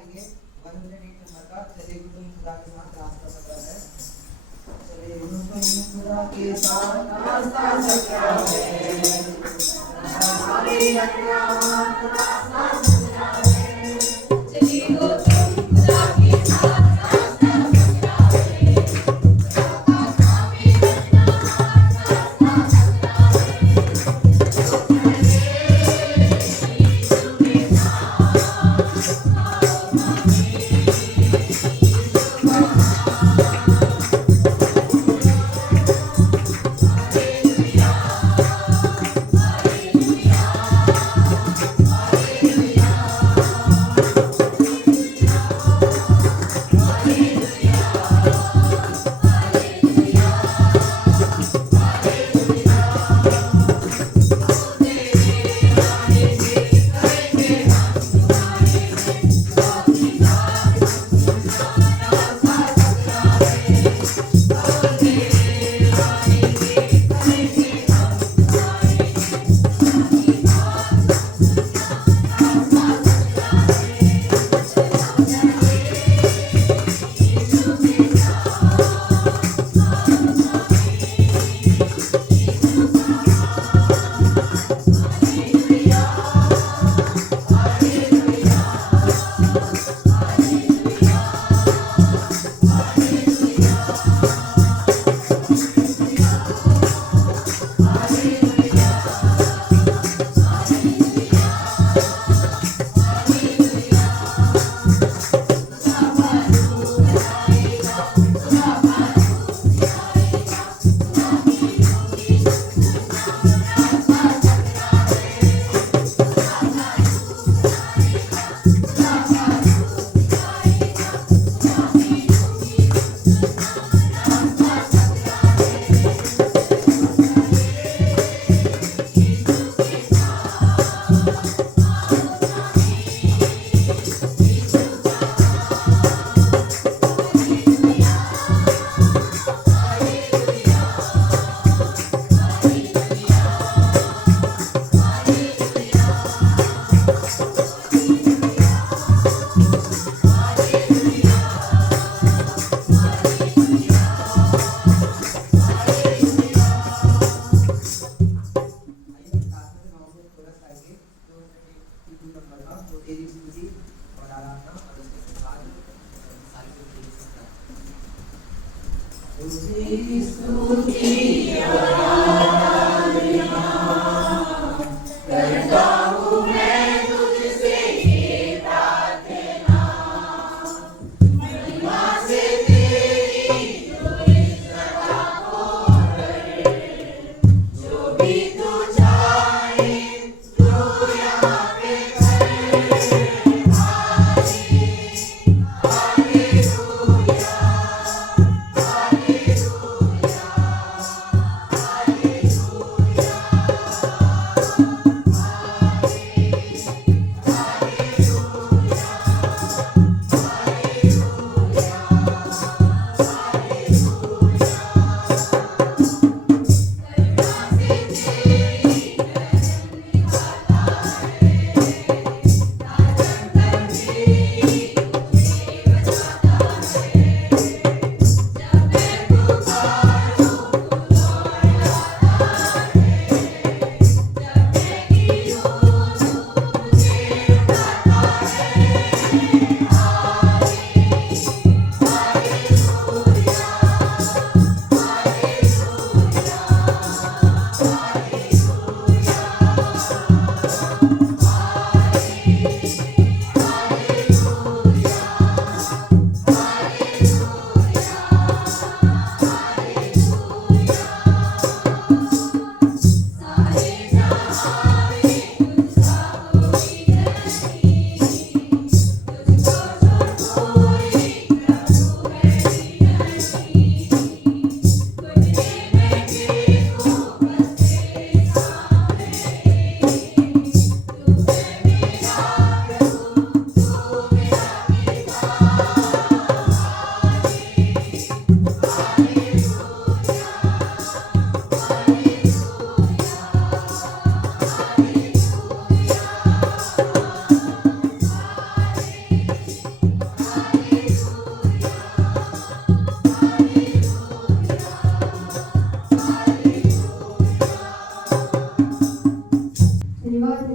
गाएंगे 108 नंबर का चले तुम खुदा के साथ रास्ता सफर है। चले तुम खुदा के साथ रास्ता सफर है, हमारे अज्ञात रास्ता सफर है। चले तुम खुदा के साथ रास्ता सफर है, खुदा का काम है रखना रास्ता सफर है।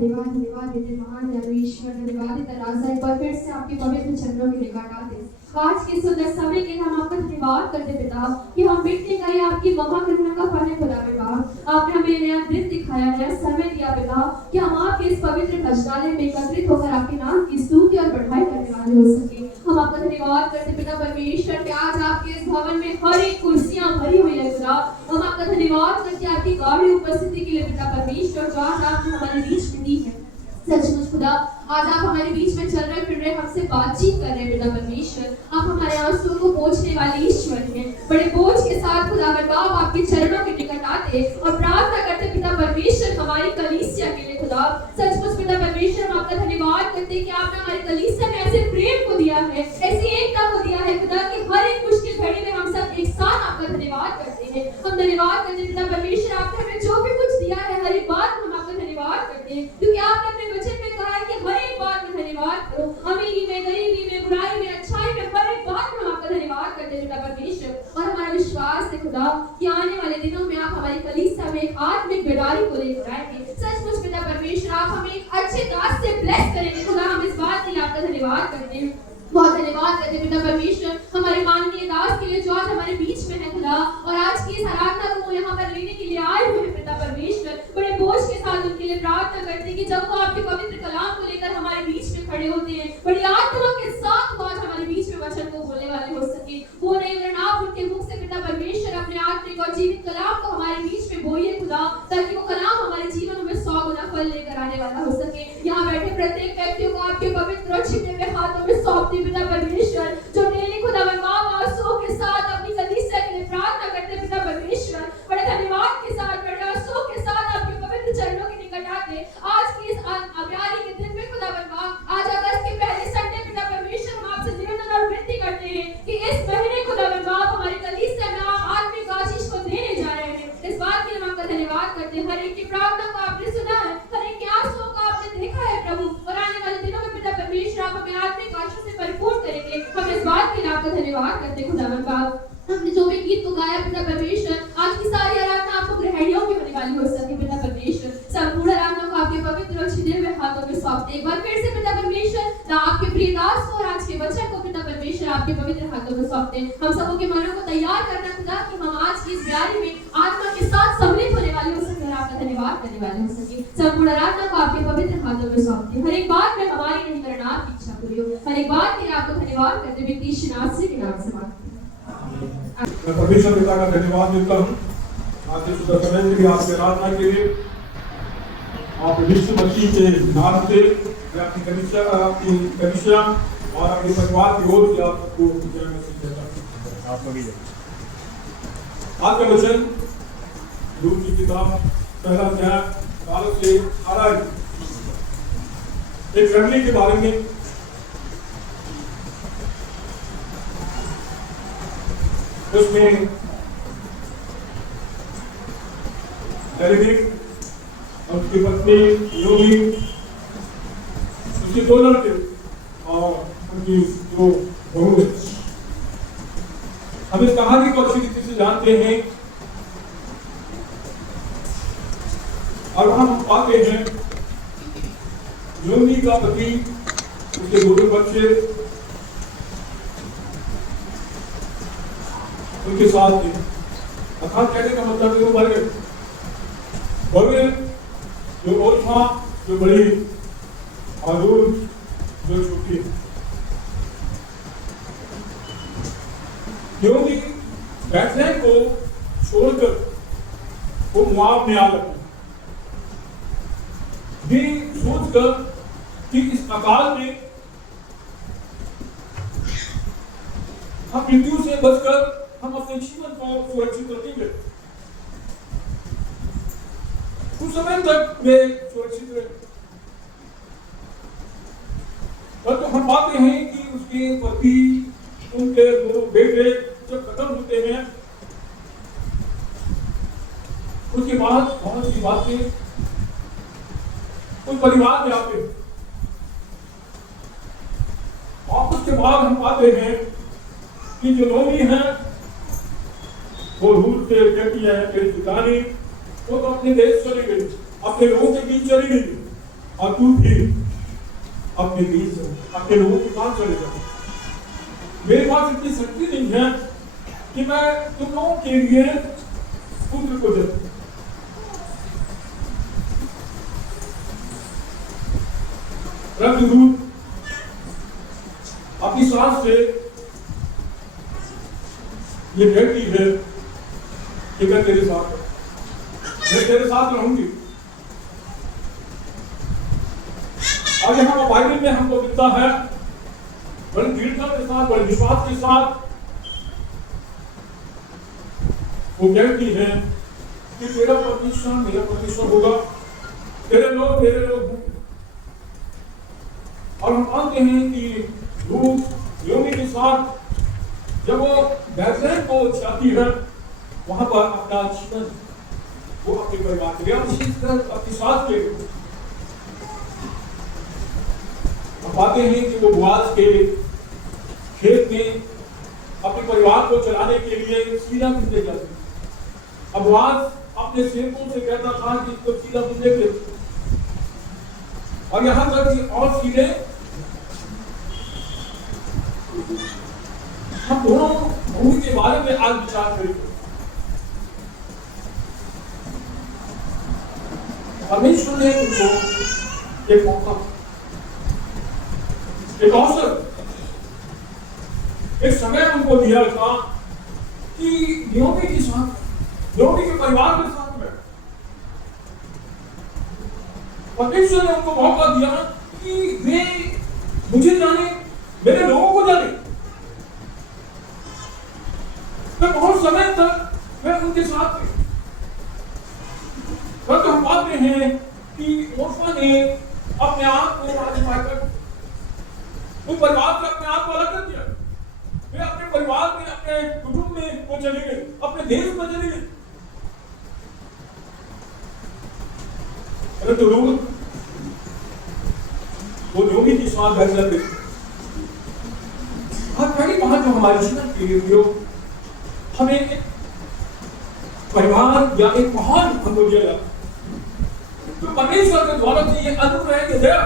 धन्यवाद धन्यवाद तेरे महान दयालु ईश्वर, धन्यवाद तेरा राजा। एक बार फिर से आपके पवित्र चरणों के निकट आते आज के सुंदर समय के लिए हम आपका धन्यवाद करते पिता कि हम मिटने का ये आपकी महा करुणा का फल है खुदा पिता। आपने हमें नया दिन दिखाया, नया समय दिया पिता कि हम आपके इस पवित्र भजनालय में एकत्रित होकर आपके नाम की स्तुति और बढ़ाई करने वाले हो सके। हम आपका धन्यवाद करते पिता परमेश्वर कि आज आपके इस भवन में हर एक कुर्सियां भरी हुई है खुदा। हम आपका धन्यवाद करते आपकी गाढ़ी उपस्थिति के लिए पिता परमेश्वर जो आज आपने हमारे बीच में दी है। सचमुच खुदा आज आप हमारे बीच में चल रहे फिर रहे, हमसे बातचीत कर रहे हैं पिता परमेश्वर। आप हमारे आंसुओं को पोंछने वाले ईश्वर हैं। बड़े बोझ के साथ खुदावन बाप आपके चरणों के निकट आते और प्रार्थना करते पिता परमेश्वर हमारी कलीसिया के लिए खुदा। सचमुच पिता परमेश्वर हम आपका धन्यवाद करते हैं कि आपने हमारी कलीसिया में ऐसे प्रेम को दिया है, ऐसी एकता को दिया है खुदा कि हर एक मुश्किल घड़ी में हम सब एक साथ आपका धन्यवाद करते हैं। हम धन्यवाद करते हैं पिता परमेश्वर, आपने हमें जो भी कुछ दिया है हर एक बात हम आपका धन्यवाद करते हैं, क्योंकि आपने अपने वचन में कहा है कि हर एक बात में धन्यवाद करो। अमीरी में, गरीबी में, बुराई में, अच्छाई में, हर एक बात में हम आपका धन्यवाद करते हैं पिता परमेश्वर। और हमारा विश्वास है खुदा कि आने वाले दिनों में आप हमारी कलीसिया में एक आत्मिक बेदारी को लेकर आएंगे। सचमुच पिता परमेश्वर आप हमें एक अच्छे दास से ब्लेस करेंगे खुदा। हम इस बात के लिए आपका धन्यवाद करते हैं, बहुत धन्यवाद करते पिता परमेश्वर हमारे माननीय दास के लिए जो आज हमारे बीच में है खुदा। और आज की इस आराधना को यहाँ पर लेने के लिए आए हुए हैं पिता परमेश्वर। बड़े बोझ के साथ उनके लिए प्रार्थना करते हैं कि जब वो आपके पवित्र कलाम को लेकर हमारे बीच में खड़े होते हैं, बड़ी आत्मा के साथ वो आज हमारे बीच में वचन को बोलने वाले हो सके। वो नहीं वरन आप उनके मुख से पिता परमेश्वर अपने आत्मिक और जीवित कलाम को हमारे बीच में बोइए खुदा, ताकि वो कलाम हमारे जीवन में 100 गुना फल लेकर आने वाला हो सके। यहाँ बैठे प्रत्येक व्यक्ति को आपके पवित्र और छिपे हुए हाथों में सौंपते पिता परमेश्वर, जो डेली खुदावन बाप आंसुओं के साथ अपनी कलीसिया के लिए प्रार्थना करते पिता परमेश्वर। बड़े धन्यवाद के साथ, बड़े आंसुओं के साथ आपके पवित्र चरणों के निकट आते आज की इस अब्यारी के दिन में खुदावन बाप, आज अगस्त के पहले संडे पिता परमेश्वर हम आपसे निवेदन और विनती करते हैं कि इस महीने खुदावन बाप हमारी कलीसिया में आप आत्मिक आशीष को देने जा रहे हैं। इस बात के लिए हम आपका धन्यवाद करते हैं। हर एक की प्रार्थना को आपने सुना है, हर एक के आंसुओं को आपने देखा है प्रभु, और आने वाले दिनों में पिता परमेश्वर आप हमें आत्मिक आशीष से परिपूर्ण करेंगे। हम इस बात के लिए आपका धन्यवाद करते हैं खुदावन बाप। हमने जो भी गीत को गाया पिता परमेश्वर, आज की सारी आराधना आपको ग्रहणियों की होने वाली हो सके पिता परमेश्वर। संपूर्ण आराधना को आपके पवित्र और छिपे हुए हाथों में सौंपते एक बार फिर से पिता परमेश्वर, ना आपके प्रिय दास को और आज के वचन को पिता परमेश्वर आपके पवित्र हाथों में सौंपते हैं। हम सबों के मनों को तैयार करना खुदा कि हम आज की इस ब्यारी में आत्मा के साथ सम्मिलित होने वाले हो सके और आपका धन्यवाद करने वाले हो सके। संपूर्ण आराधना को आपके पवित्र हाथों में सौंपते हैं। हर एक बात में हमारी नहीं करना आपकी इच्छा पूरी हो। हर एक बात के लिए आपको धन्यवाद करते हुए यीशु के नाम से मांगते हैं। मैं परमेश्वर पिता का धन्यवाद देता हूँ आज के सुंदर समय के लिए, आपके आराधना के लिए। आप विश्व मसीह के नाम से आपकी कलीसिया और आपके परिवार की ओर से आप सबको जय मसीह कहता हूँ। आज का वचन लूक की किताब पहला अध्याय 12 से 18 एक फैमिली के बारे में। उसमें और उसकी पत्नी योगी, उसके दो लड़के और उनकी जो बहू है। हम इस कहानी को अच्छी रीति से जानते हैं और हम पाते हैं योगी का पति, उसके दो बच्चे उनके साथ थे। अर्थात कहने का मतलब है वो मर गए। बड़े जो और था, जो बड़ी और जो छोटी, क्योंकि बैतलहम को छोड़कर वो मोआब में आ गए। ये सोचकर कि इस अकाल में हम मृत्यु से बचकर हम अपने जीवन को सुरक्षित रखेंगे। कुछ समय तक वे सुरक्षित रहे, तो हम पाते हैं कि उसके पति, उनके दो बेटे जब खत्म होते हैं, उसके बाद बहुत सी बातें उस परिवार में आते हैं। और उसके बाद हम पाते हैं कि जो नोमी है वो रूस से बेटी है, वो तो अपने देश चली गई, अपने लोगों के बीच चली गई। और तू भी अपने बीच अपने लोगों के पास चले जाओ। मेरे पास इतनी शक्ति नहीं है कि मैं तुम लोगों के लिए पुत्र को दे। रंगदूत अपनी सांस से ये कहती है कि मैं तेरे साथ रहूंगी। और यहाँ बाइबल में हमको मिलता है बड़ी दृढ़ता के साथ, बड़े विश्वास के साथ वो कहती है कि तेरा परमेश्वर मेरा परमेश्वर होगा, तेरे लोग मेरे लोग होंगे। और हम मानते हैं कि रूथ योनी के साथ जब वो बैतलहम को जाती है, वहां पर अपना जीवन वो अपने परिवार के लिए अपनी साथ के लिए हम पाते हैं कि वो बुआज के खेत में अपने परिवार को चलाने के लिए सीधा बुनने जाते। अब बुआज अपने सेवकों से कहता था कि इसको सीधा बुनने के, और यहां तक कि और सीधे हम दोनों भूमि के बारे में आज विचार करेंगे। परमेश्वर ने उनको एक मौका, एक अवसर, एक समय उनको दिया था कि नाओमी के साथ, नाओमी के परिवार के साथ में परमेश्वर ने उनको मौका दिया कि वे मुझे जाने, मेरे लोगों को जाने। मैं बहुत समय तक मैं उनके साथ थे। तो हम पाते हैं कि ओर्फा ने अपने आप को आजमा कर वो परिवार से अपने आप को अलग कर दिया। वे अपने परिवार में, अपने कुटुंब में वो चले गए, अपने देश में चले गए। तो लोग वो जो भी विश्वास कर सकते पहली बात जो हमारे जीवन के लिए हमें परिवार या एक महान अनुभव दिया जाता तो परमेश्वर के द्वारा से ये अनुभव है कि दया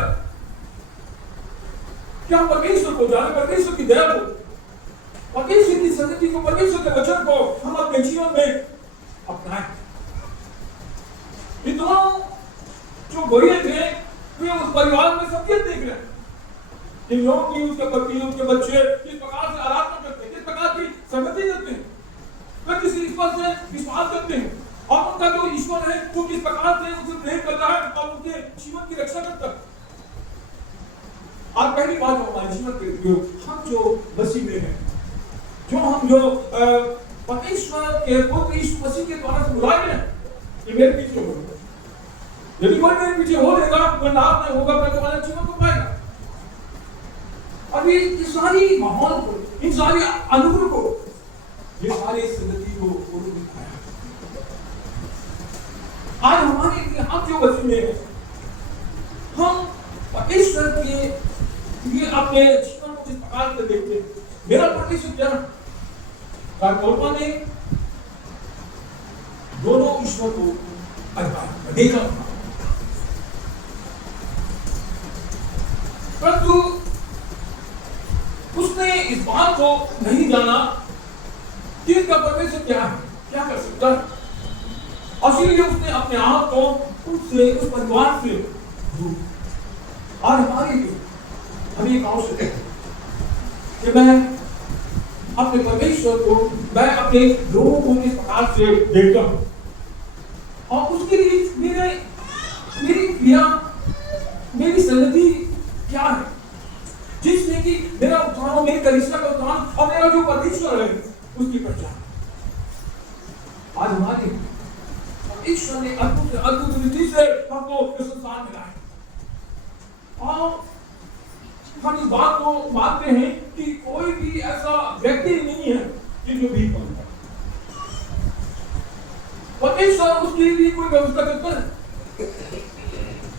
क्या परमेश्वर को जाने, परमेश्वर की दया को, परमेश्वर की सन्निधि को, परमेश्वर के वचन को हम अपने जीवन में अपनाएं। ये दोनों जो गोये थे वे उस परिवार में सबके देख रहे हैं कि लोग की उसके पति, उसके बच्चे किस प्रकार से आराधना करते हैं, किस प्रकार की संगति करते हैं, वे किस ईश्वर से विश्वास करते हैं और उनका जो ईश्वर है वो किस प्रकार से उसे प्रेम करता है और उनके जीवन की रक्षा करता है। आज पहली बात हमारे जीवन के हम जो मसीह में हैं, जो परमेश्वर के पुत्र यीशु मसीह के द्वारा से बुलाए हैं, ये मेरे पीछे हो। यदि कोई मेरे पीछे हो लेगा कोई लाभ नहीं होगा, मैं तुम्हारे जीवन को पाएगा। और ये सारी माहौल को, इन सारी अनुभव को, ये सारी संगति को उन्होंने दिखाया। आज हमारे लिए हम जो मसीह में हैं, हम परमेश्वर के ये अपने जीवन को किस प्रकार से देखते हैं। मेरा परमेश्वर क्या कल्पना ने दोनों ईश्वर को अजमाया, देखा, परंतु उसने इस बात को नहीं जाना कि इसका परमेश्वर क्या है, क्या कर सकता है। और इसलिए उसने अपने आप को उससे, उस परिवार से दूर। और हमारे लिए हमें एक आवश्यक है कि मैं अपने परमेश्वर को, मैं अपने लोगों को इस प्रकार से देखता हूं और उसके लिए मेरी क्रिया, मेरी संगति क्या है, जिसमें कि मेरा उत्थान, मेरी कलिसिया का उत्थान और मेरा जो परमेश्वर है उसकी पहचान। आज हमारे ईश्वर ने अद्भुत रीति से हमको संसार मिला है और हम इस बात को मानते हैं कि कोई भी ऐसा व्यक्ति नहीं है कि जो भीख मांगता है। परमेश्वर उसके लिए कोई व्यवस्था करता है,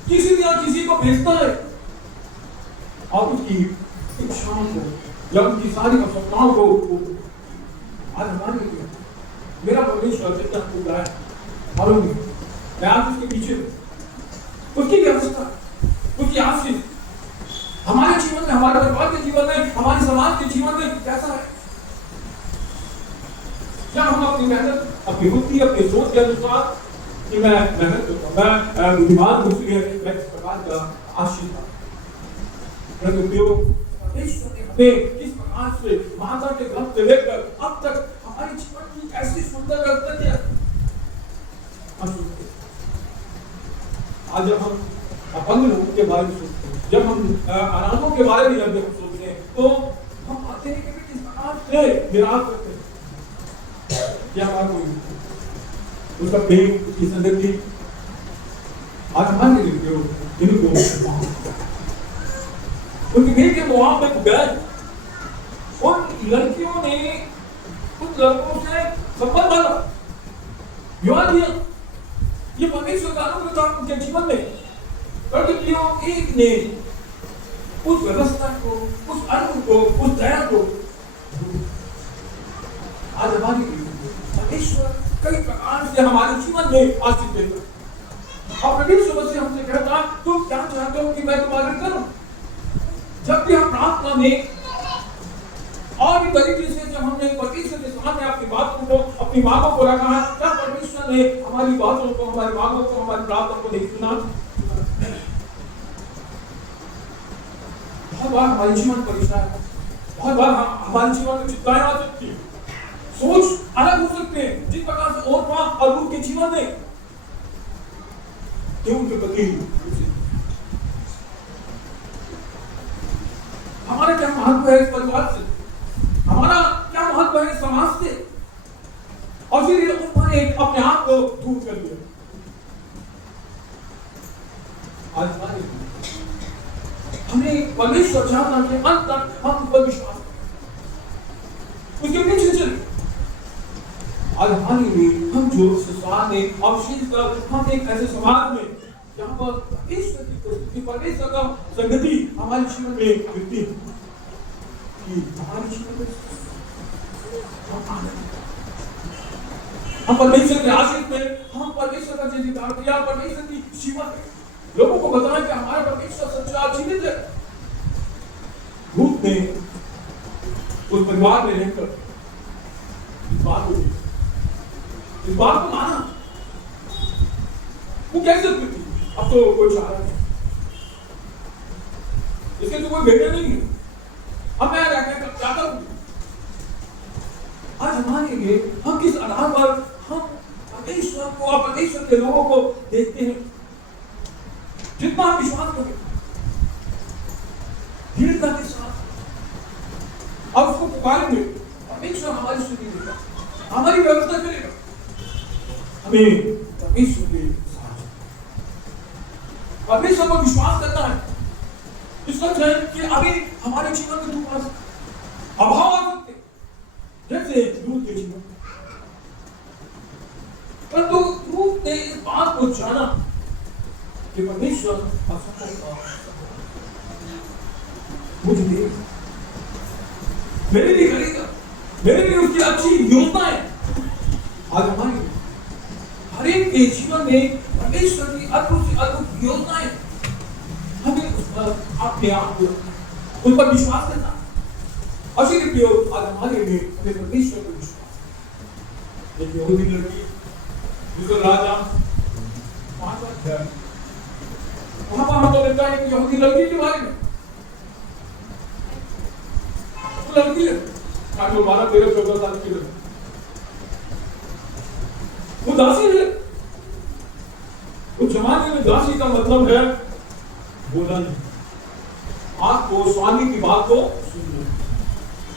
किसी या किसी को भेजता है और उसकी इच्छाओं को या उसकी सारी आवश्यकताओं को आज हमारे लिए मेरा परमेश्वर जितना पूरा है और मैं आज उसके पीछे उसकी व्यवस्था उसकी आशीष हमारे जीवन में, हमारे परिवार के जीवन में, हमारे समाज के जीवन में कैसा है? क्या हम अपनी मेहनत, अपनी बुद्धि, अपनी सोच के अनुसार कि मैं मेहनत करता हूँ, मैं बुद्धिमान हूँ, इसलिए मैं इस प्रकार का आशीष परंतु परमेश्वर ने हमें किस प्रकार से माता के गर्भ से लेकर अब तक हमारे जीवन की ऐसी सुंदर व्यवस्था किया। आज जब हम अपंग लोगों के बारे में सोचते हैं, जब हम अनाथों के बारे में जब हम सोचते हैं, तो हम आते हैं कि किस प्रकार से निराश करते हैं। क्या बात हुई उसका प्रेम, उसकी संगति आज हमारे लिए इनको उनके घर के मुआवजे में गए, उन लड़कियों ने उन लड़कों से संबंध बना, विवाह किया। ये परमेश्वर का अनुग्रह था उनके जीवन में। परंतु एक ने उस व्यवस्था को, उस अनुग्रह को, उस दया को आज हमारे लिए परमेश्वर कई प्रकार से हमारे जीवन में आशीष देता। और परमेश्वर से हमसे कहता, तुम क्या चाहते हो कि मैं तुम्हारे करूं? जब भी हम प्रार्थना में और भी तरीके से जब हमने परमेश्वर के सामने अपनी बातों को, अपनी मांगों को रखा है, तब परमेश्वर ने हमारी बातों को, हमारी मांगों को, हमारी प्रार्थना को नहीं सुना। बहुत बार हमारे जीवन परेशान है, बहुत बार हमारे जीवन में चिंताएं आ सकती है, सोच अलग हो सकते हैं, जिस प्रकार से ओरपा और रूप के जीवन में उनके प्रति हमारा क्या महत्व है इस परिवार से, हमारा क्या महत्व है इस समाज से, और फिर उन्होंने अपने आप को दूर कर दिया। आज हमें परमेश्वर चाहता कि अंत तक हम पर विश्वास करें, उसके पीछे चले। आज हमारे लिए हम जो संसार में अवशेष कर, हम एक ऐसे समाज में जहाँ पर परमेश्वर का संगति हमारे जीवन में मिलती है कि हमारे जीवन में हम परमेश्वर के आशीष में, हम परमेश्वर का जयकार किया, परमेश्वर की सेवा करें, लोगों को बताएं कि हमारा परमेश्वर सच्चा जीवित है। भूत ने उस परिवार में रहकर इस बात को माना, वो कैसे करती? अब तो कोई चाह रहा नहीं, इसके तो कोई बेटा नहीं है, अब मैं रहने का क्या करूं? आज हमारे लिए हम किस आधार पर हम परमेश्वर को और परमेश्वर के लोगों को देखते हैं? जितना हम विश्वास करें दृढ़ता के साथ और उसको पुकारेंगे, परमेश्वर हमारी सुनी देगा, हमारी व्यवस्था करेगा। हमें परमेश्वर के साथ परमेश्वर पर विश्वास करना है। इसका है कि अभी हमारे जीवन में दुख अभाव आ सकते, जैसे दूध के जीवन, परंतु दूध ने इस बात को जाना कि परमेश्वर मुझे देगा, मेरे लिए करेगा, मेरे लिए उसकी अच्छी योजना है। आज हमारे हर एक के जीवन में परमेश्वर की अद्भुत से अद्भुत योजनाएं, हमें उस पर अपने आप को उन पर विश्वास करना। और फिर आज हमारे लिए हमें परमेश्वर पर विश्वास। एक यहूदी लड़की जिसको राजा 5 वर्ष है, वहां पर हम तो लेता है कि यहूदी लड़की के बारे में, वो लड़की है 12, 13, 14 साल की लड़की, वो दासी है। उस जमाने में दासी का मतलब है बोला नहीं, आपको स्वामी की बात को सुनना,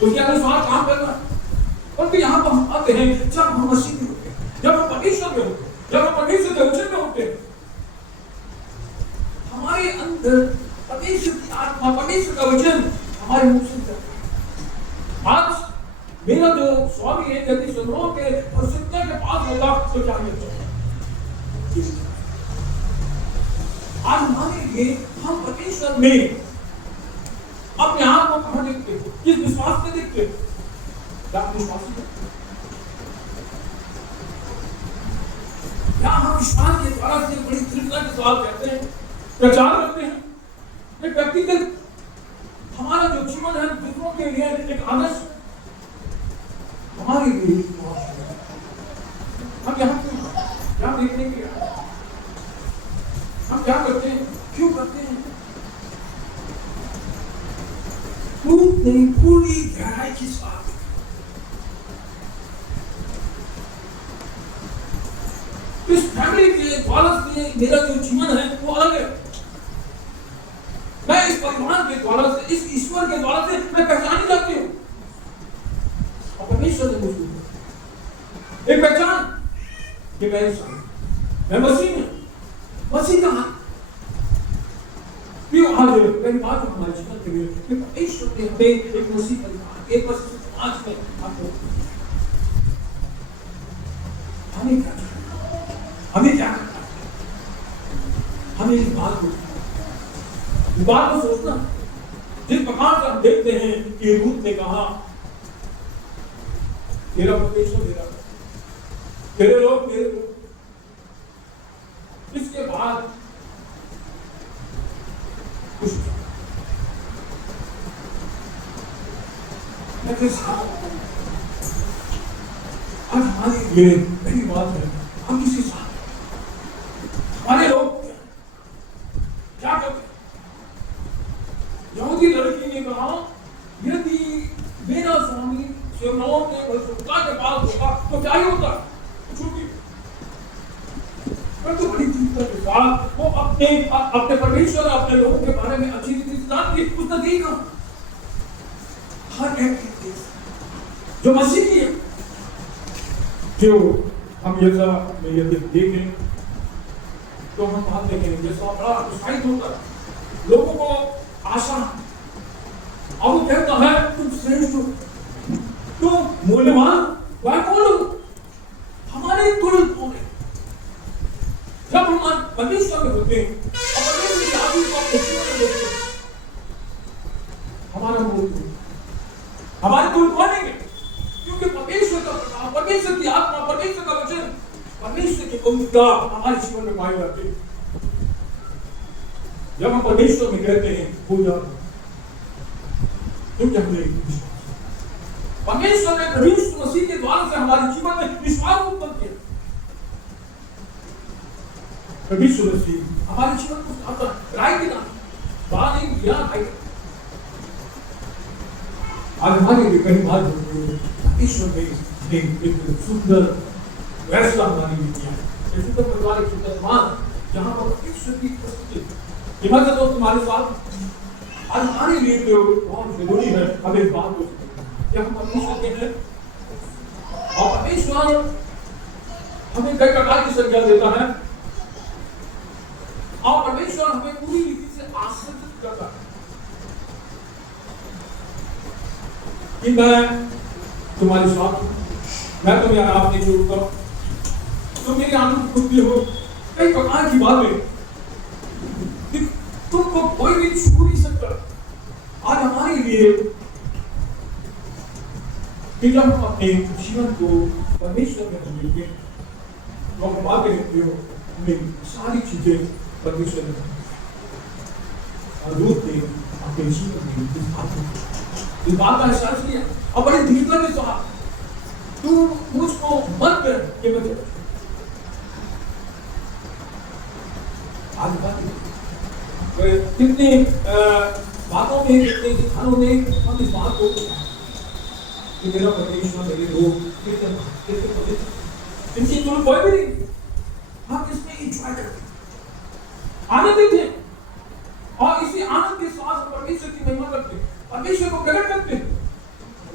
उसके अनुसार काम करना। परंतु यहाँ पर हम आते हैं जब हम मसीह में होते हैं, जब हम परमेश्वर में होते हैं, जब हम परमेश्वर के वचन में होते हैं, हमारे अंदर परमेश्वर की आत्मा, परमेश्वर का वचन हमारे मुख से निकलता है। आज मेरा जो स्वामी है यदि सुनों के परिशुद्धता के पास होगा तो क्या मिलता है? आज हमारे लिए हम परमेश्वर में अपने आप को कहां देखते हैं? किस विश्वास में देखते हैं? क्या विश्वास है? क्या हम विश्वास के द्वारा से बड़ी दृढ़ता के साथ कहते हैं, प्रचार करते हैं एक व्यक्तिगत हमारा जो जीवन है दूसरों के लिए एक आदर्श हमारे लिए हम यहाँ क्या देखने के लिए हम क्या करते हैं, क्यों करते हैं? पूरी गहराई के साथ इस फैमिली के द्वारा से मेरा जो जीवन है वो अलग है। मैं इस परिवार के द्वारा से, इस ईश्वर के द्वारा से मैं पहचानी जाती हूँ। और परमेश्वर ने मुझे एक पहचान कि मैं इंसान, मैं मसीह हूँ। मसीह कहाँ? आज मेरी बात हमारे जीवन के लिए परमेश्वर ने हमें एक मसीह परिवार, एक मसीह समाज में आपको हमें क्या करना, हमें क्या करना, हमें इस बात को सोचना। जिस प्रकार से हम देखते हैं कि रूत ने कहा तेरा परमेश्वर मेरा, तेरे लोग मेरे लोग। इसके बाद कुछ आज हमारे लिए पहली बात है, हम किसी साथ हमारे लोग क्या करते? यहूदी लड़की ने कहा यदि मेरा स्वामी शिमोन ने बलसुक्का के पास होगा तो क्या ही होता? छूटी। तो बड़ी चिंता के साथ वो अपने परमेश्वर, अपने लोगों के बारे में अच्छी रीति से जानती, उसने देखा हर एक जो मसीह की है, जो हम यदि देखें तो हम बात देखेंगे जैसा बड़ा उत्साहित होता है, लोगों को आशा, और वो कहता है तुम श्रेष्ठ हो, तुम मूल्यवान, वह कौन हो? हमारे तुरंत होने जब हम परमेश्वर में होते हैं और परमेश्वर की आत्मा को अपने जीवन में देखते हैं, हमारा मूल हमारे तुरंत बनेंगे, क्योंकि परमेश्वर का प्रभाव, परमेश्वर की आत्मा, परमेश्वर का वचन, परमेश्वर की पवित्रता हमारे जीवन में पाई जाती है। जब हम परमेश्वर में कहते हैं हो जा, क्योंकि हमने परमेश्वर ने प्रभु यीशु मसीह के द्वारा से हमारे जीवन में विश्वास उत्पन्न किया। प्रभु यीशु मसीह हमारे जीवन को आता राय के नाम बात नहीं दिया भाई। आज हमारे लिए कई बार ईश्वर ने एक सुंदर फैसला हमारे लिए किया है। सुंदर परिवार, एक सुंदर समाज जहाँ पर ईश्वर की उपस्थिति हिम्मत तो तुम्हारे साथ आज हमारे लिए तो बहुत जरूरी है। हम इस बात को क्या हम परमेश्वर के हैं और परमेश्वर हमें कई प्रकार की संज्ञा देता है और परमेश्वर हमें पूरी रीति से आश्रित करता है कि मैं तुम्हारे साथ हूं, मैं तुम्हें आराम नहीं छोड़ूंगा, तुम मेरी आनंद खुद भी हो। कई प्रकार की बातें तुमको कोई भी छू नहीं सकता। आज हमारे लिए कि जब हम अपने जीवन को परमेश्वर में रखेंगे तो हम बातें रहते हो, हमें सारी चीजें परमेश्वर में और रूप में अपने जीवन में इस बात का एहसास किया और बड़ी दृढ़ता के साथ तू मुझको मत कर कि मैं आज बात कितनी बातों में, कितने स्थानों में हम इस बात को कि मेरा परमेश्वर मेरे लोग कितने इनकी तुम कोई भी नहीं, हम इसमें इंजॉय करते आनंदित हैं और इसी आनंद के साथ परमेश्वर की महिमा करते हैं, परमेश्वर को प्रकट करते हैं।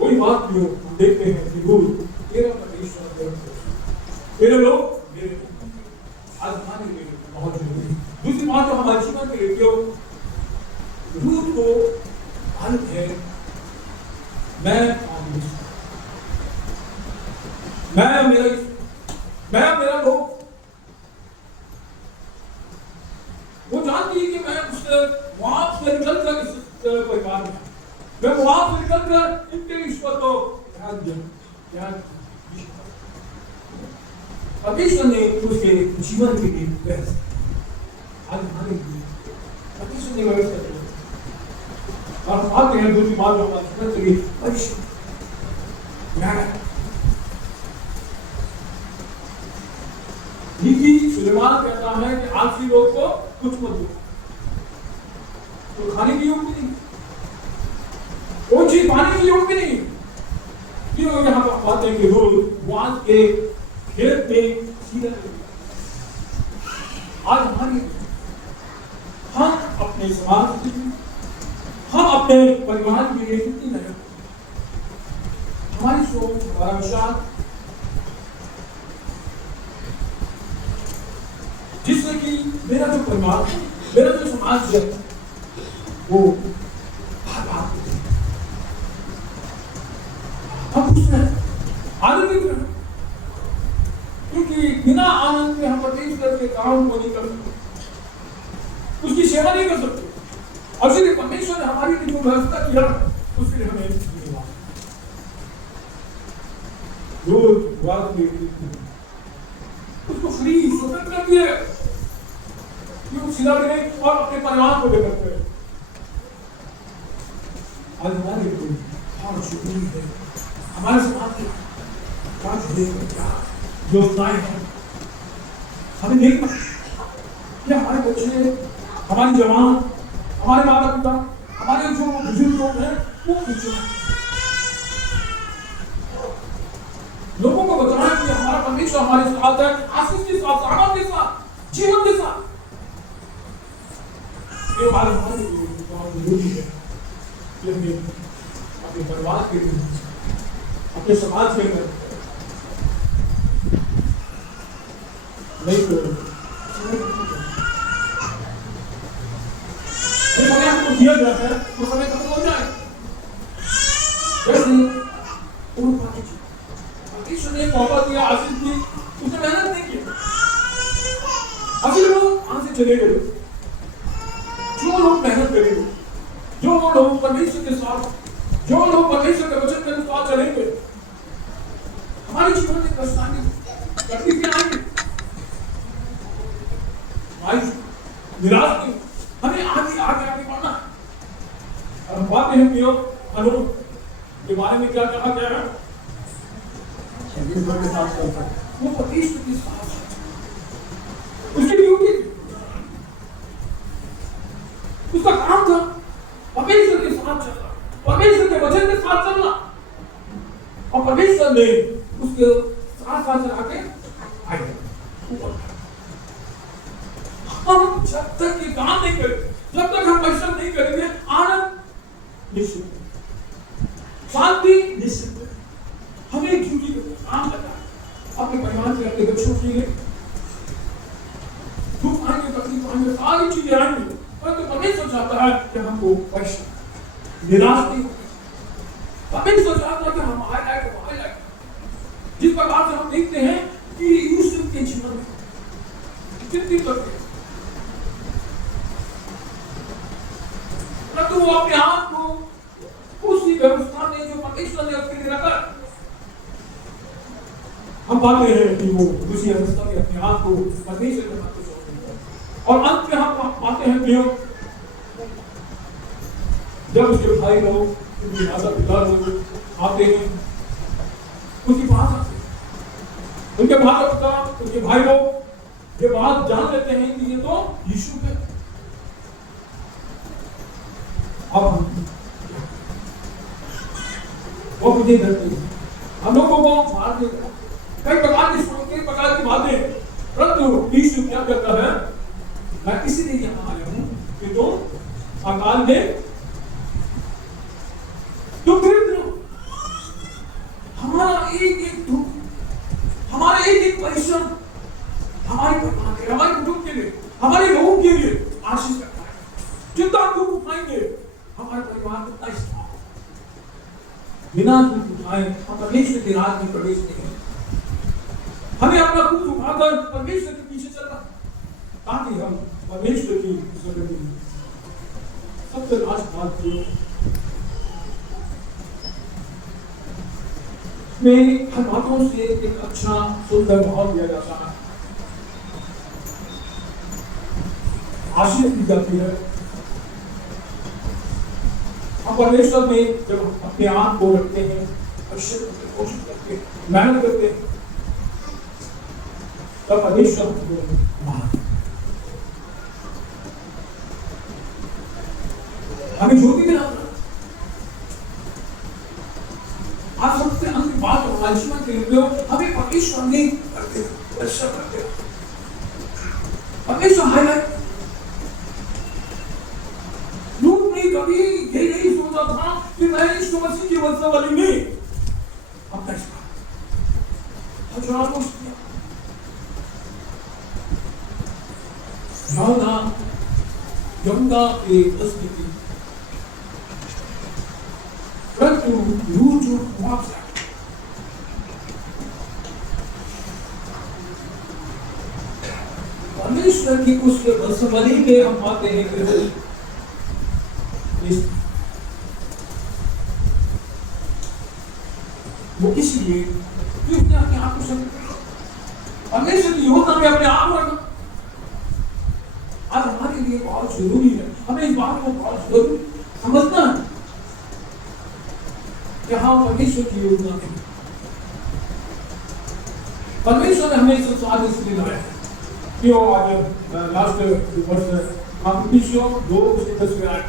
वही बात जो हम देखते हैं कि वो तेरा परमेश्वर मेरे लोग मेरे आज हमारे लिए बहुत जरूरी। दूसरी बात जो हमारे जीवन के लिए जो रूट को आनंद है, मैं मेरा लोग वो जानती है कि मैं उससे वहां से निकल कर इस परिवार में, मैं वहां से निकल कर इनके ईश्वर को परमेश्वर ने उसके जीवन के लिए आज हमारे लिए परमेश्वर ने व्यवस्था की और हम आते हैं दूसरी बात जो हमारी समझ चली परिश्रम मेहनत। यही सुलेमान कहता है कि आलसी लोग को कुछ मत दो, तो खाने की योग भी नहीं, कोई चीज पाने की योग भी नहीं। क्यों यहाँ पर बात है कि रोज वाद के खेत में सीधा आज हमारी हम अपने समाज की, हम अपने परिवार के लिए कितनी मेहनत, हमारी सोच, हमारा विचार, जिससे कि मेरा जो परिवार, मेरा जो समाज है वो हम उसमें आनंदित रहे, क्योंकि बिना आनंद के हम परमेश्वर के काम को नहीं कर सकते, उसकी सेवा नहीं कर सकते। और इसलिए परमेश्वर ने हमारी लिए जो व्यवस्था किया उसके लिए हमें धन्यवाद। रोज वाद में उसको फ्री स्वतंत्र दिए, क्यों सीधा भी नहीं और अपने परिवार को लेकर के आज हमारे बहुत शुक्रिया है हमारे समाज में क्या योजनाएं हैं हमें देखना कि हमारे बच्चे, हमारे जवान, हमारे माता पिता, हमारे जो बुजुर्ग लोग हैं वो पूछे लोगों को बताएं कि हमारा परमेश्वर हमारे साथ है, आशीष के साथ, आनंद के साथ, जीवन के साथ। ये बात हमारे लिए बहुत जरूरी है कि हमें अपने परिवार के लिए, अपने समाज के लिए नहीं तो समय हमको दिया जाता है तो समय खत्म हो जाए। ईश्वर ने मौका दिया, आशीष दी, उसने मेहनत नहीं की, अभी लोग वहां से चले गए। जो लोग मेहनत करेंगे, जो लोग परमेश्वर के साथ, जो लोग परमेश्वर के वचन के अनुसार चलेंगे, हमारे जीवन में कठिनाई आएंगे, निराश नहीं, हमें आगे आगे आगे बढ़ना है। और हम बात हैं कि अनुरूप के बारे में क्या कहा गया है, के साथ चलता है वो परमेश्वर के साथ उसकी ड्यूटी, उसका काम था परमेश्वर के साथ चलना, परमेश्वर के वचन के साथ चलना, और परमेश्वर ने उसके साथ साथ चला के आए। हम जब तक ये काम नहीं करेंगे, जब तक हम परिश्रम नहीं करेंगे, आनंद निश्चित, शांति निश्चित, हमें ड्यूटी काम करना है अपने परिवार के, अपने बच्चों के लिए। दुख आएंगे, तकलीफ आएंगे, सारी चीजें आएंगी, परंतु परमेश्वर चाहता है कि हमको परिश्रम, निराश नहीं हो। परमेश्वर चाहता है कि हम आए लायक, हमारे लायक, जिस प्रकार से हम देखते हैं कि यूसुफ के जीवन में कितनी तकलीफ, परंतु वो अपने आप को उसी व्यवस्था में जो परमेश्वर ने उसके लिए रखा, हम पाते हैं कि वो उसी अवस्था में अपने आप को परमेश्वर के हाथ में सौंप देता है। और अंत में हम पाते हैं कि जब उसके भाई लोग, उनके माता पिता लोग आते हैं, उसकी बात आते हैं, उनके माता पिता, उनके भाई लोग ये बात जान लेते हैं कि ये तो यीशु है। अब वो मुझे डरते हैं, हम लोगों को मार देता है, कई प्रकार की बातें, परंतु यीशु क्या करता है, मैं इसीलिए यहाँ आया हूँ कि तुम अकाल में तुम दरिद्र हो। हमारा एक एक दुख, हमारा एक एक परिश्रम हमारे परिवार के, हमारे कुटुंब के लिए, हमारे लोगों के लिए आशीष करता है। जितना दुख उठाएंगे हमारे परिवार को उतना ही, बिना दुख उठाए हम परमेश्वर के राज में प्रवेश नहीं करेंगे। हमें अपना कुछ उठाकर परमेश्वर के पीछे चलना, ताकि हम परमेश्वर की सबसे लास्ट बात जो में हर बातों से एक अच्छा सुंदर भाव दिया जाता है, आशीष दी जाती है। हम परमेश्वर में जब अपने आप को रखते हैं, परिश्रम करते हैं, कोशिश करते हैं, मेहनत करते हैं, तब परमेश्वर हमको मानते हैं। हमें ज्योति दिलाता है। आप सबसे अंतिम बात हमारे जीवन के लिए हमें परमेश्वर में करते हैं, परिश्रम करते हैं। परमेश्वर हाईलाइट लूट ने कभी यही नहीं सोचा था कि मैं यीशु मसीह की वंशावली में अपना हजारों यमुना के बस्ती की परंतु लूट जो वापस आया। परमेश्वर की उस वंशावली में हम पाते हैं कि वो इसलिए कि उसने अपने आप को परमेश्वर की योजना में अपने आप को रखा। आज हमारे लिए बहुत जरूरी है, हमें इस बात को बहुत जरूरी समझना है कि हाँ परमेश्वर की योजना में परमेश्वर ने हमें संसार में इसलिए लाया है कि वो आज लास्ट वर्ष कॉम्पिटिशन 2 से 10 आए।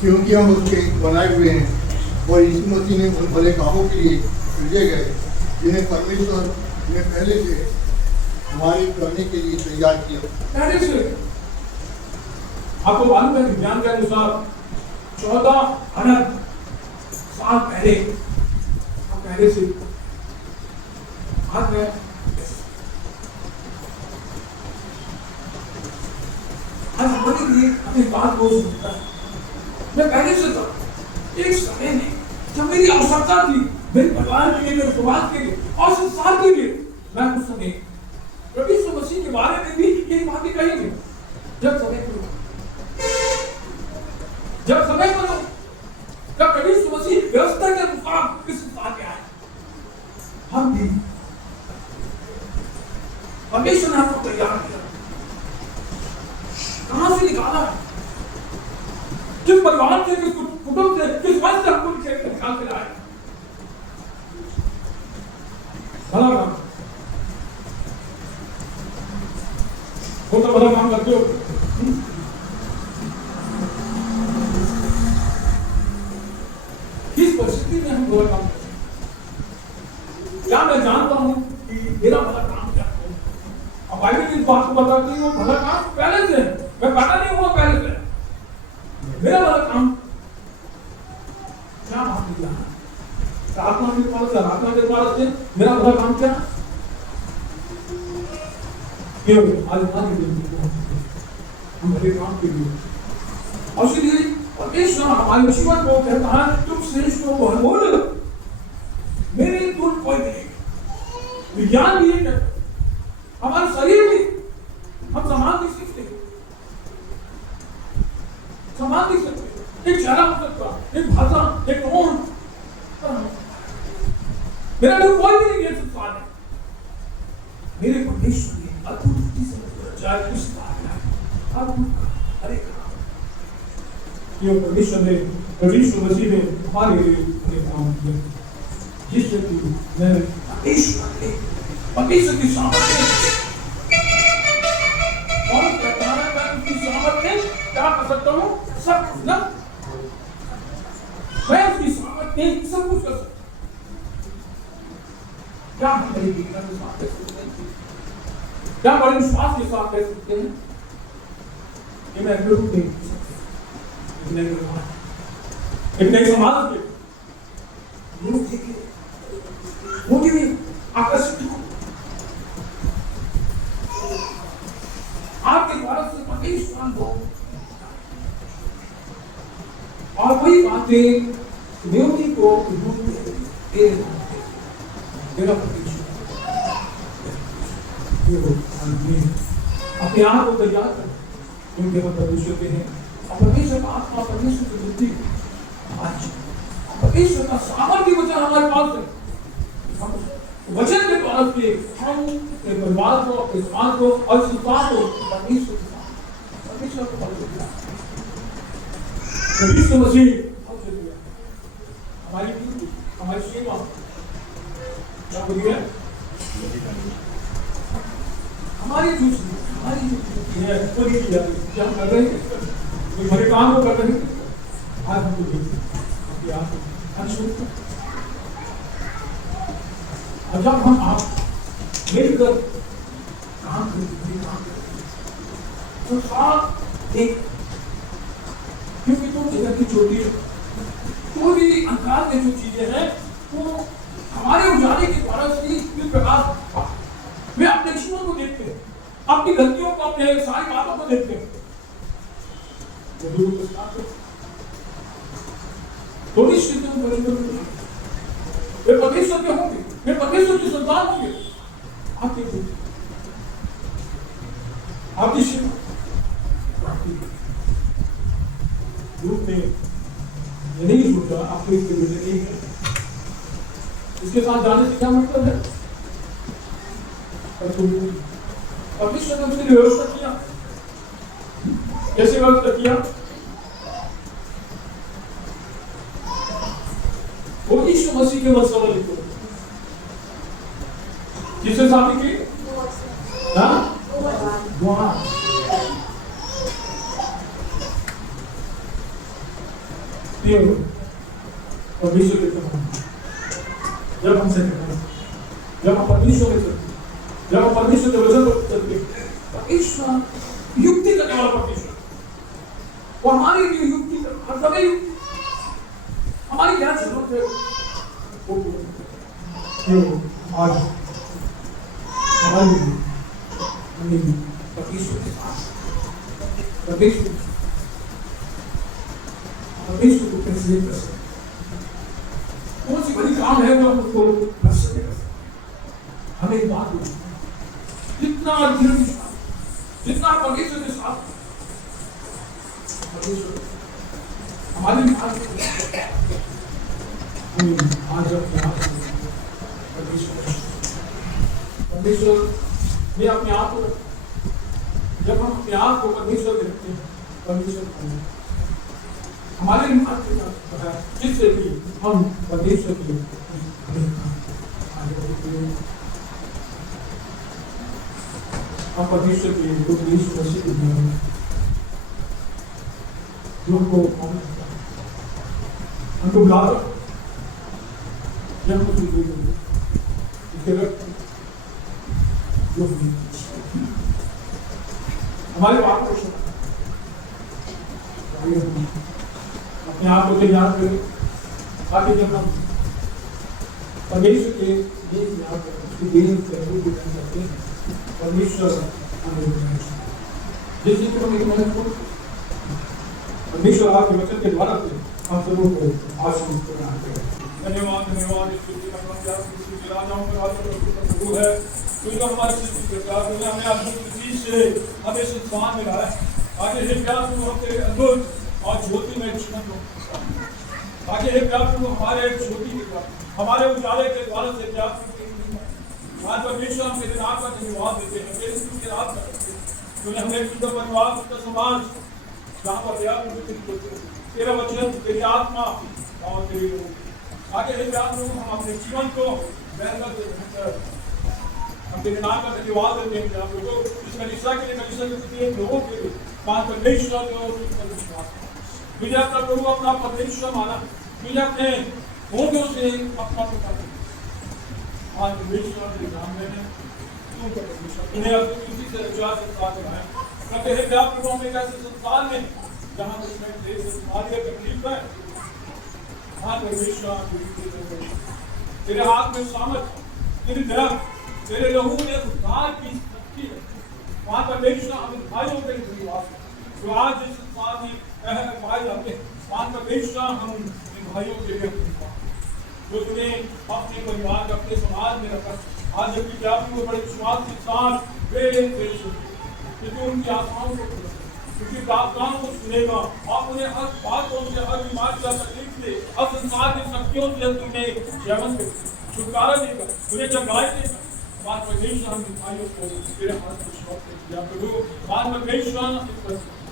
क्योंकि हम उसके बनाए हुए हैं और यीशु मसीह ने उन भले कामों के लिए भेजे गए जिन्हें परमेश्वर ने पहले से हमारे करने के लिए तैयार किया। पहले से आपको मालूम है विज्ञान के अनुसार 14 अरब साल पहले से आज में आज हमारे लिए अपनी बात को सुनता है। मैं पहले से था एक समय में जब मेरी आवश्यकता थी, मेरे परिवार के लिए, मेरे समाज के लिए और संसार के लिए, मैं उस समय प्रभु यीशु मसीह के बारे में भी यही बातें कहेंगे। जब समय करो जब प्रभु यीशु मसीह व्यवस्था के अनुसार इस संसार में आए, हम भी परमेश्वर ने हमको तैयार किया। कहां से निकाला? किस परिवार से, किस कुटुंब से, किस वंश से हमको निकाल के लाए? भला काम वो तो भला काम करते हो। किस परिस्थिति में हम भला काम करते हैं? क्या मैं जानता हूं कि मेरा भला काम क्या है? अब बाइबल इस बात को बताती है वो भला काम पहले से, मैं पता नहीं हुआ पहले से मेरा भला काम क्या बात किया? आत्मा के द्वारा से मेरा भला काम क्या? क्यों आज हमारे लिए हम भले काम के लिए और इसलिए परमेश्वर हमारे जीवन को कहता है तुम श्रेष्ठ हो बोल मेरे तुम कोई नहीं। विज्ञान भी है, हमारे शरीर भी हम समान नहीं सीखते, समान नहीं सकते। एक चेहरा हो सकता, एक भाषा, एक टोन, मेरा तो कोई भी नहीं है संसार में। मेरे परमेश्वर ने अद्भुत रीति से रचाया इस ये परमेश्वर ने प्रभु यीशु मसीह ने हमारे लिए काम किया, जिससे कि मैं परमेश्वर की सामर्थ्य कौन कहता है मैं उसकी सामर्थ्य क्या कर सकता हूँ? सब कुछ ना, मैं उसकी सामर्थ्य सब कुछ कर सकता हूँ। क्या हम बड़ी विज्ञान के साथ कह सकते हैं? क्या बड़े विश्वास के साथ कह सकते हैं कि मैं प्रभु के इतने समाज के लोग देखे वो भी आकर्षित हो आपके द्वारा से परमेश्वर हो और वही बातें देवती को तेरा अपने आप को तैयार कर क्योंकि हम परमेश्वर के हैं और परमेश्वर का आत्मा परमेश्वर की बुद्धि परमेश्वर का सामर्थ्य वचन हमारे पास है। वचन के द्वारा से हम अपने परिवार को, अपने समाज को और संसार को परमेश्वर को परमेश्वर मसीह हमसे दिया, हमारी ड्यूटी, हमारी सेवा क्या हो गया, हमारी ड्यूटी है पूरी की जाती है। हम कर रहे हैं, हमारे काम को कर रहे हैं। आज हमको देखिए जब हम आप मिलकर काम करते तो साथ एक, क्योंकि तुम जगत की छोटी है, कोई भी अंधकार में जो चीजें हैं वो हमारे उजाले के द्वारा से इस प्रकार वे अपने जीवन को देखते हैं, अपनी गलतियों को, अपने सारी बातों को देखते हैं। थोड़ी सी तुम वे परमेश्वर के होंगे, वे परमेश्वर की संतान होंगे। आपकी रूप में ये नहीं सोचा आपको इसके बेटे नहीं है, इसके साथ जाने से क्या मतलब है? परमेश्वर ने उसके लिए व्यवस्था किया, कैसे व्यवस्था किया? वो यीशु मसीह के वचन लिखो, किससे शादी की? परमेश्वर के जब हम से जब हम परमेश्वर के जब हम परमेश्वर के वचन को चलते, परमेश्वर युक्ति करने वाला परमेश्वर, वो हमारे लिए युक्ति हर समय युक्ति, हमारी क्या जरूरत है वो आज हमारी परमेश्वर के साथ परमेश्वर को कैसे कर सकते, कौन सी बड़ी काम है जो हम उसको कर सकते। हमें एक बात बोली, जितना जितना परमेश्वर के साथ परमेश्वर हमारी आज परमेश्वर में अपने आप को, जब हम अपने आप को परमेश्वर देखते हैं, परमेश्वर हमारे जिससे भी हम परमेश्वर की हम परमेश्वर की जो हमको बुला हमारे बात को अपने आप को तैयार करें, ताकि जब हम परमेश्वर के परमेश्वर जैसे कि हम परमेश्वर आपके वचन के द्वारा से हम सबों को आशीष प्रदान करें। धन्यवाद धन्यवाद राजाओं का प्रभु है, क्योंकि हमारे हमें अद्भुत चीज से हमें सम्मान मिला है। आगे हे प्यार को हम तेरे अद्भुत और ज्योति में जीवन को, आगे हे प्यार को हमारे ज्योति के द्वारा, हमारे उजाले के द्वारा से प्यार आज परमेश्वर हम तेरे नाम का धन्यवाद देते हैं, तेरे स्तुति के रात करते हैं, तूने हमें शुद्ध परिवार, शुद्ध समाज जहाँ पर तेरा वचन, तेरी आत्मा और तेरी रूह, आगे हे प्यार को हम अपने जीवन को बेहतर हम तेरे नाम का धन्यवाद देते हैं। आप लोगों इस कलीसिया के लिए, कलीसिया के प्रत्येक लोगों के लिए पांच परमेश्वर को मुझे अपना प्रभु, अपना परमेश्वर माना, मुझे अपने होठों से अपना पुकारा आज परमेश्वर के नाम में तू का परमेश्वर इन्हें अब किसी से विचार से साथ बनाए। कहते हैं क्या प्रभु में कैसे संसार में जहाँ उसमें देश हमारी तकलीफ है, हाँ परमेश्वर तेरे हाथ में सामर्थ, तेरी दया, तेरे लहू में उद्धार की शक्ति है। वहाँ परमेश्वर हम भाइयों के धन्यवाद जो आज इस संसार में भाई हमने वहाँ परमेश्वर हम इन भाइयों के लिए जो तूने अपने परिवार का, अपने समाज में रखा, आज जबकि व्यापी को बड़े विश्वास के साथ वे कि तू उनकी आत्माओं को, उनकी प्रार्थनाओं को सुनेगा और उन्हें हर बातों से, हर बीमारी या तकलीफ से, हर संसार की शक्तियों से तुम्हें सेवन करेगा। छुटकारा देगा, उन्हें जगाए देगा। बात में कई शान भाइयों को तेरे हाथ में सौंप देते हैं प्रभु। बात में कई शान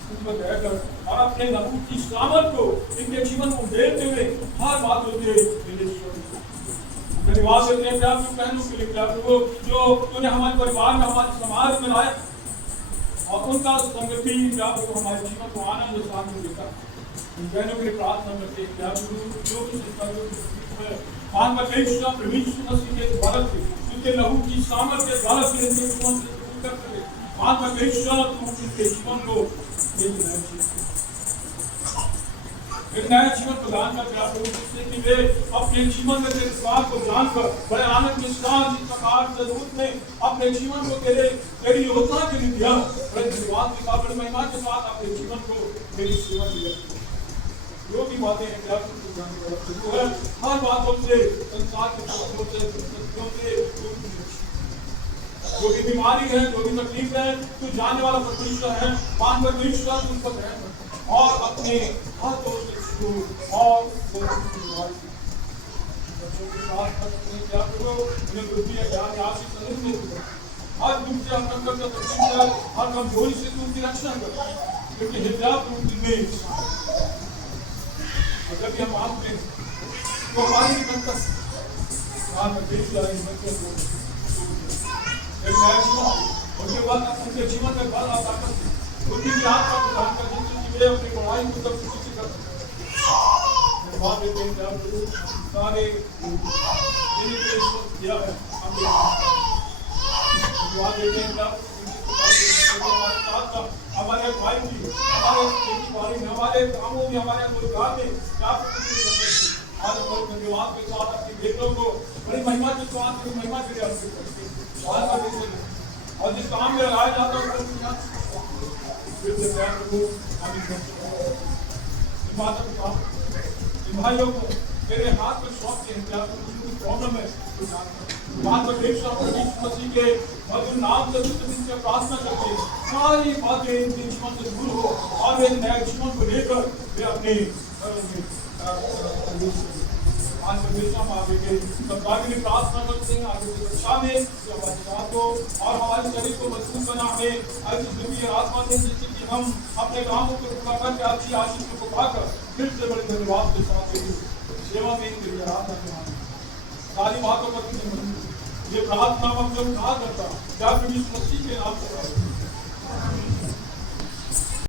उसमें रहकर और अपने लहू की सामर्थ को इनके जीवन को देते हुए हर बात होती है धन्यवाद देते हैं प्रभु बहनों के लिए प्रभु जो तूने हमारे परिवार में हमारे समाज में लाए और उनका संगति प्रभु हमारे जीवन को आनंद शांति में देता बहनों के लिए प्रार्थना करते हैं प्रभु जो कुछ मान में कई शान प्रभु यीशु मसीह के द्वारा से उनके लहू की सामर्थ के द्वारा से इनके जीवन से दूर करते मान में कई शान तू उनके जीवन को एक नया जीवन प्रदान कर प्रभु जिससे कि वे अपने जीवन में तेरे स्वाद को जानकर बड़े आनंद के साथ इस प्रकार से रूप में अपने जीवन को तेरी योजना के लिए दिया बड़े धन्यवाद के साथ बड़ी महिमा के साथ अपने जीवन को तेरी सेवा दिया जो भी बातें हैं क्या हर बातों से संसार के बातों से जो भी बीमारी है जो भी तकलीफ है तू जानने वाला परमेश्वर है मान पर विश्वास उन पर है और अपने हाथों से और बच्चों के साथ अपने क्या करो उन्हें बुद्धि या ज्ञान आशीष नहीं हर दुख से हम कर तकलीफ है हर कमजोरी से तू उनकी रक्षा कर क्योंकि हिजाब में जब भी हम मानते हैं तो हमारी बनता उनके बाद उनके जीवन में बल आता उनकी ज्ञान का प्रदान कर जिससे वे अपनी पढ़ाई को सब कुछ कर देते हैं सारे दिया है देते हैं हमारे भाई भी हमारे खेती बाड़ी में हमारे कामों में हमारे रोजगार में आज धन्यवाद के साथ अपनी बेटों को बड़ी महिमा के साथ बड़ी महिमा के लिए अर्पित करते हैं और जिस काम में लगाया जाता है भाइयों को मेरे हाथ में सौंप के क्या प्रॉब्लम है बात पर मसीह के मधुर नाम से प्रार्थना करते सारी बातें इनके जीवन से दूर हो और वे नए जीवन को लेकर वे अपने आज में आगे सरकार के लिए प्रार्थना करते हैं आगे की शिक्षा में हमारे साथ को और हमारे शरीर को मजबूत बना हमें ऐसी दुनिया आत्मा दें जिससे कि हम अपने कामों को पूरा करके अच्छी आशीष को पाकर फिर से बड़े धन्यवाद के साथ सेवा में इनके लिए आराधना सारी बातों पर ये प्रार्थना हम जब कहा करता क्या मसीह के नाम से